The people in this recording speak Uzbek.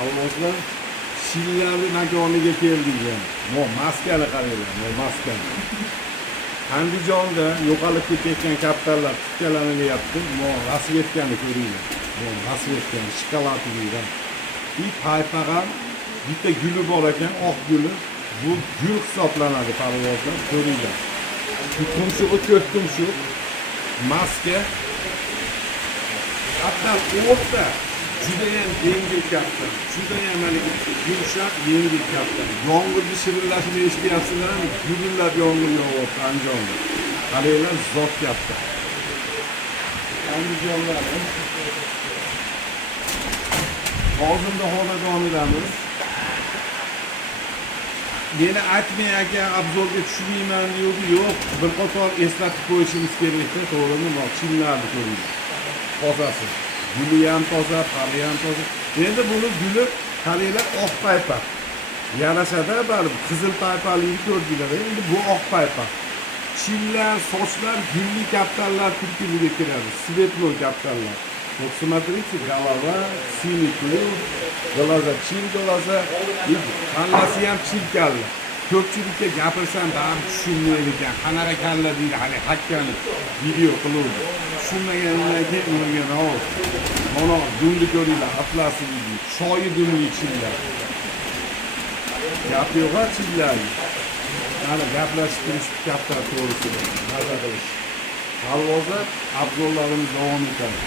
Alvozlar Chillarni makoniga keldik. Mo maskani qaranglar, mo maskani. Andijonda yo'qolib ketgan kaptarlar tikkalaныlyapti. Mo rasvetkani ko'ringlar. Mo rasvetkani shokoladlidan. Bir paypag'am bitta guli bor ekan, oq guli. Bu gul hisoblanadi parvozlar, ko'ringlar. Tumshug'i ko'k tumshuq, maska. Hatto o'rta judayam yengil kaptar. Judayam yumshoq, yengil kaptar. Yomg'irni shirinlashini eshityapsizlarmi? Gurillab yomg'ir yog'yapti Andijonda. Qaranglar, zot kaptar. Andijonlar. Hozirda xonadonidamiz. Meni aytmay aka, obzorga tushmayman deydi. Yo'q, bir qator eslatib qo'yishimiz kerak-da, to'g'rimi? Bak, chillarni ko'ring. Tozasi. Guli ham toza, pari ham toza. Endi buni guli qaranglar, oq paypaq. Yarashada baribir qizil paypaqlikni ko'rdinglar. Endi bu oq paypaq. Chillar, sochlar, gulli kaptarlar turkumiga kiradi. Svetloy kaptarlar. Вот смотрите, голова, синий клюв, глаза chil glazа, kallasi ham chil kalla. Ko'pchilikka gapirsam bari tushunmaydi ekan. Qanaqa kalla deydi, hali hakkani video qiluvdi. Tushunmagandan keyin unga rahat. Mana gulni ko'ringlar, atlasi deydi. Shoyi gulli chillar. Gap yo'q-a chillar. Mana gaplashib turishib kaptar to'g'risida. Nazar qilish. Parvozlar, abzorlarimiz davom etadi.